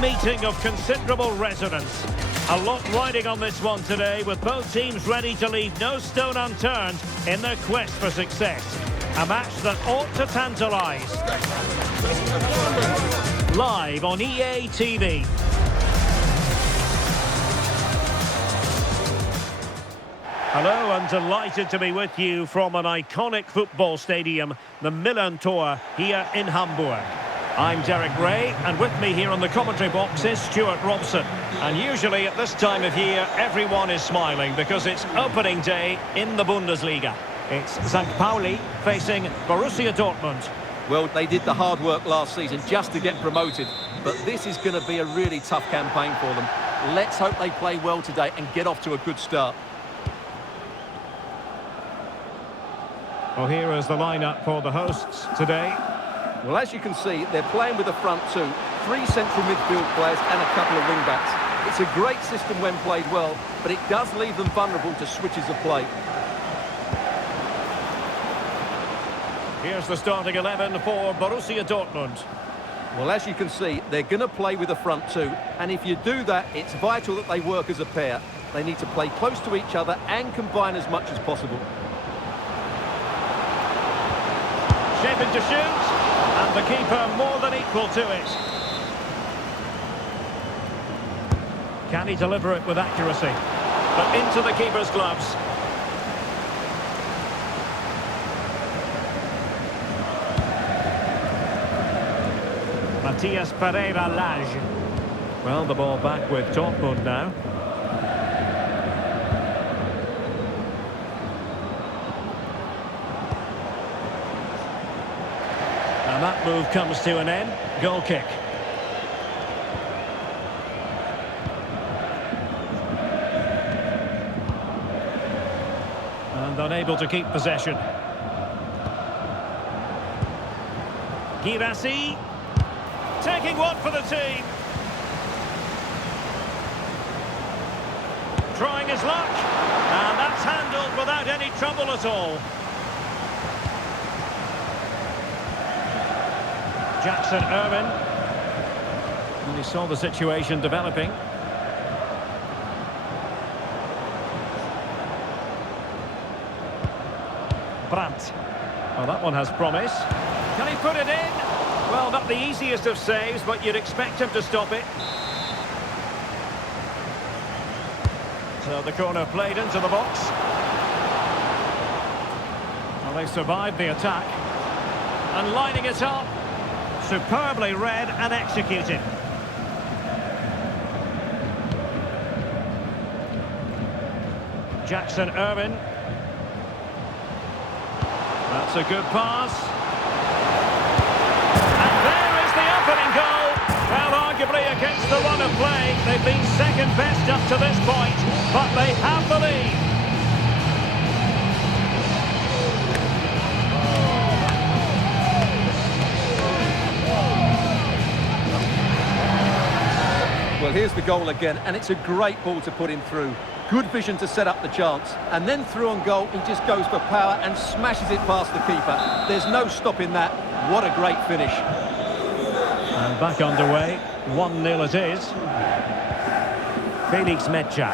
meeting of considerable resonance. A lot riding on this one today, with both teams ready to leave no stone unturned in their quest for success. A match that ought to tantalise. Live on EA TV. Hello, and delighted to be with you from an iconic football stadium, the Millantor, here in Hamburg. I'm Derek Ray, and with me here on the commentary box is Stuart Robson. And usually at this time of year, everyone is smiling because it's opening day in the Bundesliga. It's St.Pauli facing Borussia Dortmund. Well, they did the hard work last season just to get promoted, but this is going to be a really tough campaign for them. Let's hope they play well today and get off to a good start. Well, here is the lineup for the hosts today. Well, as you can see, they're playing with a front two, 3 central midfield players and a couple of wing-backs. It's a great system when played well, but it does leave them vulnerable to switches of play. Here's the starting 11 for Borussia Dortmund. Well, as you can see, they're going to play with a front two, and if you do that, it's vital that they work as a pair. They need to play close to each other and combine as much as possible. Shaping to shoot, and the keeper more than equal to it. Can he deliver it with accuracy? But into the keeper's gloves. Matthias Pereira-Lage. Well, the ball back with Dortmund now. And that move comes to an end. Goal kick. And unable to keep possession. Girassi taking one for the team. Trying his luck. And that's handled without any trouble at all. Jackson Irwin. And he saw the situation developing. Brandt. Well, that one has promise. Can he put it in? Well, not the easiest of saves, but you'd expect him to stop it. So the corner played into the box. Well, they survived the attack. And lining it up. Superbly read and executed. Jackson Irwin. That's a good pass. And there is the opening goal. Well, arguably against the run of play, they've been second best up to this point, but they have the lead. Well, here's the goal again, and it's a great ball to put him through. Good vision to set up the chance. And then through on goal, he just goes for power and smashes it past the keeper. There's no stopping that. What a great finish. And back underway. 1-0 it is. Felix Mecha.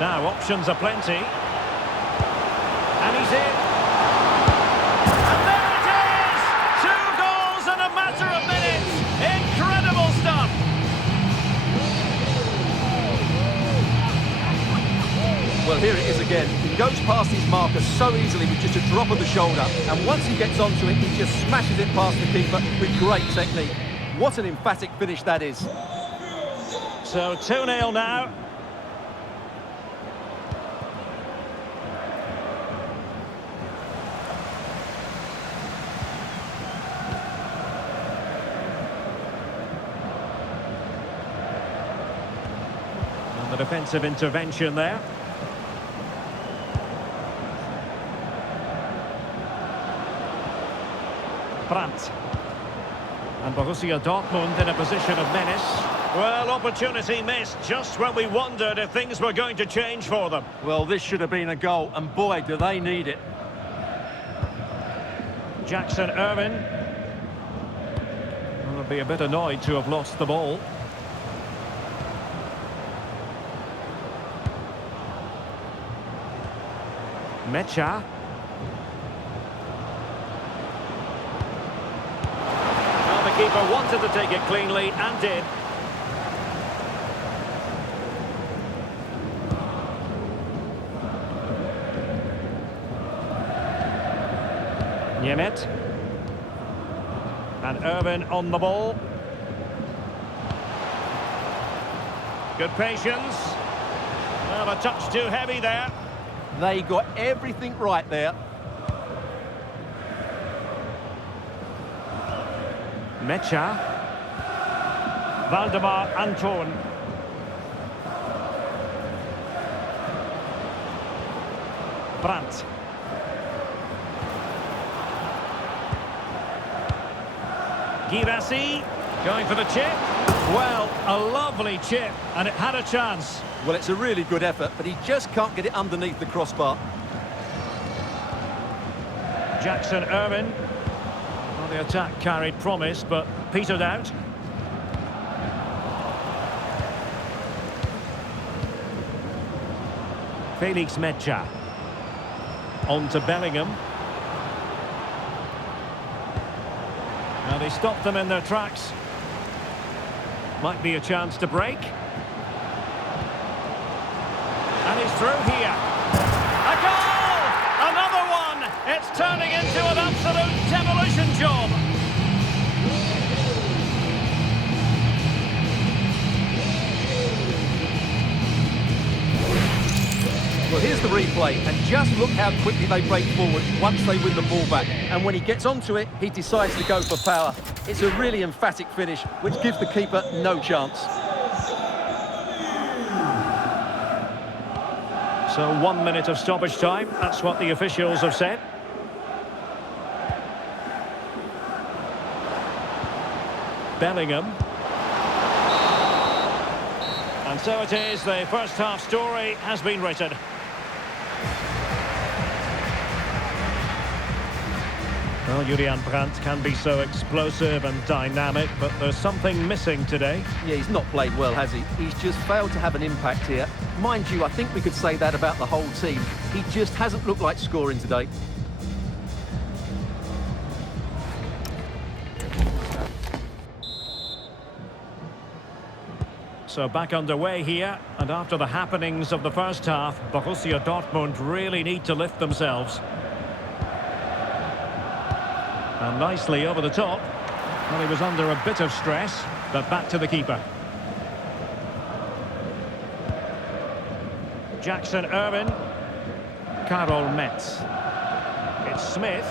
Now, options are plenty. And he's in. And there it is! 2 goals in a matter of minutes. Incredible stuff. Well, here it is again. He goes past his marker so easily with just a drop of the shoulder. And once he gets onto it, he just smashes it past the keeper with great technique. What an emphatic finish that is. So 2-0 now. The defensive intervention there. Brandt. And Borussia Dortmund in a position of menace. Well, opportunity missed just when we wondered if things were going to change for them. Well, this should have been a goal, and boy, do they need it. Jackson Irvin. Will be a bit annoyed to have lost the ball. Mecha. Well, the keeper wanted to take it cleanly and did. Niemet. And Irvin on the ball. Good patience. Well, a touch too heavy there. They got everything right there. Mecha. Valdemar Anton. Brandt. Girassi going for the chip. Well, a lovely chip, and it had a chance. Well, it's a really good effort, but he just can't get it underneath the crossbar. Jackson Irvin. Well, the attack carried promise, but petered out. Felix Mecha. On to Bellingham. Now they stopped them in their tracks. Might be a chance to break. And he's through here. A goal! Another one! It's turning into an absolute demolition job. Well, here's the replay, and just look how quickly they break forward once they win the ball back. And when he gets onto it, he decides to go for power. It's a really emphatic finish, which gives the keeper no chance. So 1 minute of stoppage time, that's what the officials have said. Bellingham. And so it is, the first half story has been written. Well, Julian Brandt can be so explosive and dynamic, but there's something missing today. Yeah, he's not played well, has he? He's just failed to have an impact here. Mind you, I think we could say that about the whole team. He just hasn't looked like scoring today. So back underway here, and after the happenings of the first half, Borussia Dortmund really need to lift themselves. And nicely over the top. Well, he was under a bit of stress, but back to the keeper. Jackson Irvin. Karol Metz. It's Smith.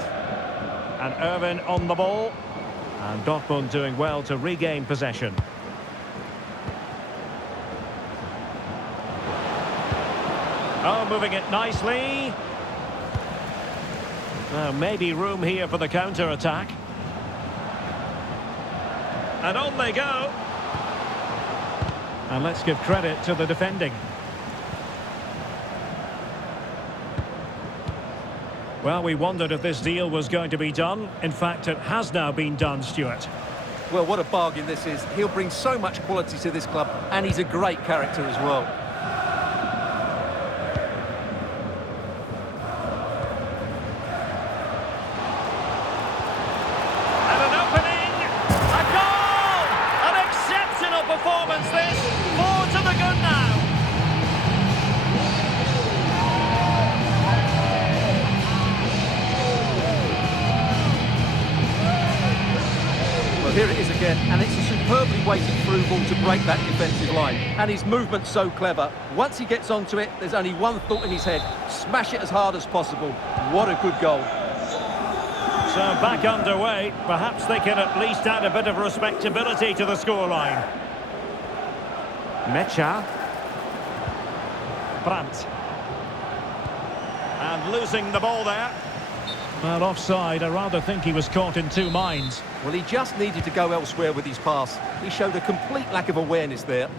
And Irvin on the ball. And Dortmund doing well to regain possession. Oh, moving it nicely. Now, maybe room here for the counter-attack. And on they go. And let's give credit to the defending. Well, we wondered if this deal was going to be done. In fact, it has now been done, Stuart. Well, what a bargain this is. He'll bring so much quality to this club, and he's a great character as well. Performance this, 4 to the good now. Well, here it is again, and it's a superbly weighted through ball to break that defensive line. And his movement's so clever. Once he gets onto it, there's only one thought in his head: smash it as hard as possible. What a good goal. So back underway, perhaps they can at least add a bit of respectability to the scoreline. Mecha. Brandt. And losing the ball there. Well, offside. I rather think he was caught in two minds. Well, he just needed to go elsewhere with his pass. He showed a complete lack of awareness there.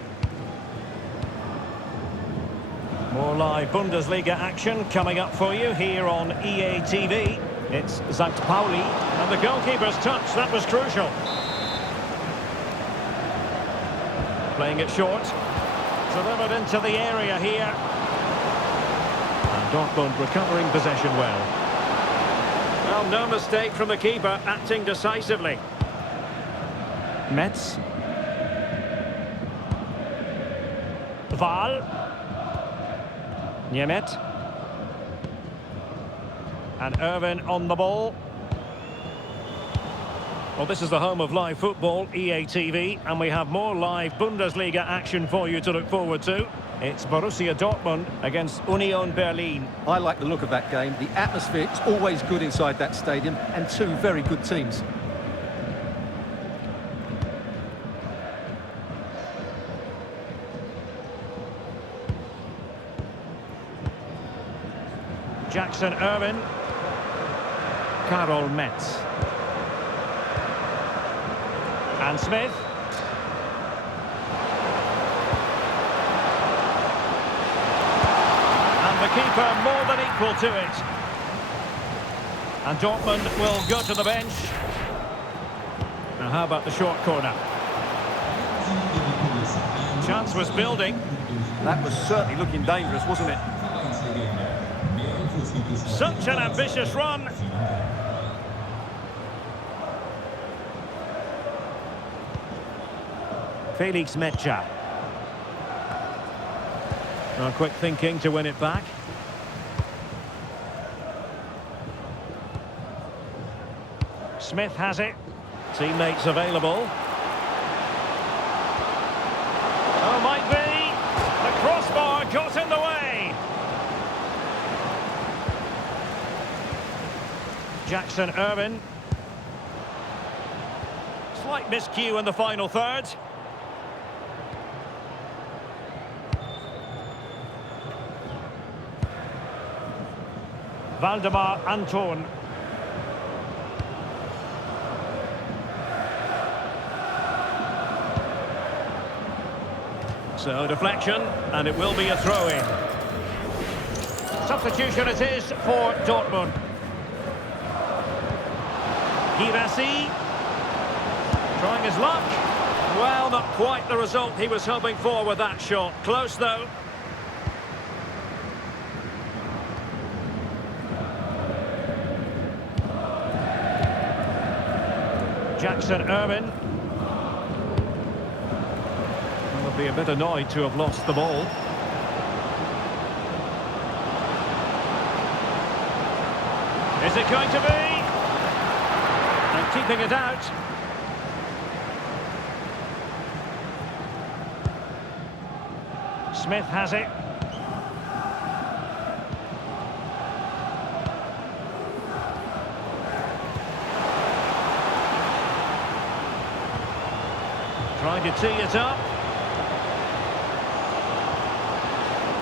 More live Bundesliga action coming up for you here on EA TV. It's St.Pauli, and the goalkeeper's touch, that was crucial. Playing it short. Delivered into the area here. And Dortmund recovering possession well. Well, no mistake from the keeper, acting decisively. Metz. Wahl. Niemet. And Irvin on the ball. Well, this is the home of live football, EA TV, and we have more live Bundesliga action for you to look forward to. It's Borussia Dortmund against Union Berlin. I like the look of that game. The atmosphere is always good inside that stadium, and two very good teams. Jackson Irvin. Karol Metz. And Smith. And the keeper more than equal to it. And Dortmund will go to the bench. Now how about the short corner? Chance was building. That was certainly looking dangerous, wasn't it? Such an ambitious run. Felix Mecha. Quick thinking to win it back. Smith has it. Teammates available. Oh, might be. The crossbar got in the way. Jackson Irvin. Slight miscue in the final third. Waldemar Anton. So deflection, and it will be a throw-in. Substitution it is for Dortmund. Girassi. Trying his luck. Well, not quite the result he was hoping for with that shot. Close, though. Jackson Irvin. Will be a bit annoyed to have lost the ball. Is it going to be? And keeping it out. Smith has it. Trying to tee it up.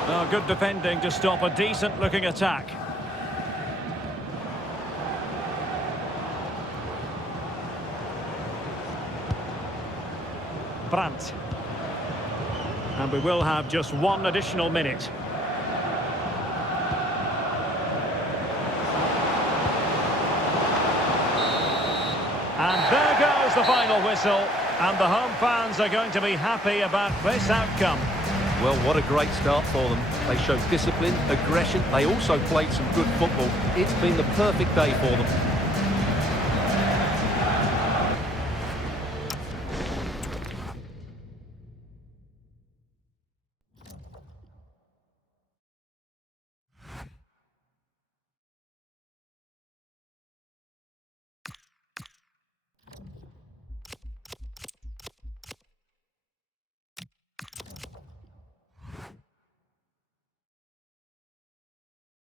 Oh, good defending to stop a decent-looking attack. Brandt. And we will have just one additional minute. And there goes the final whistle. And the home fans are going to be happy about this outcome. Well, what a great start for them. They showed discipline, aggression. They also played some good football. It's been the perfect day for them.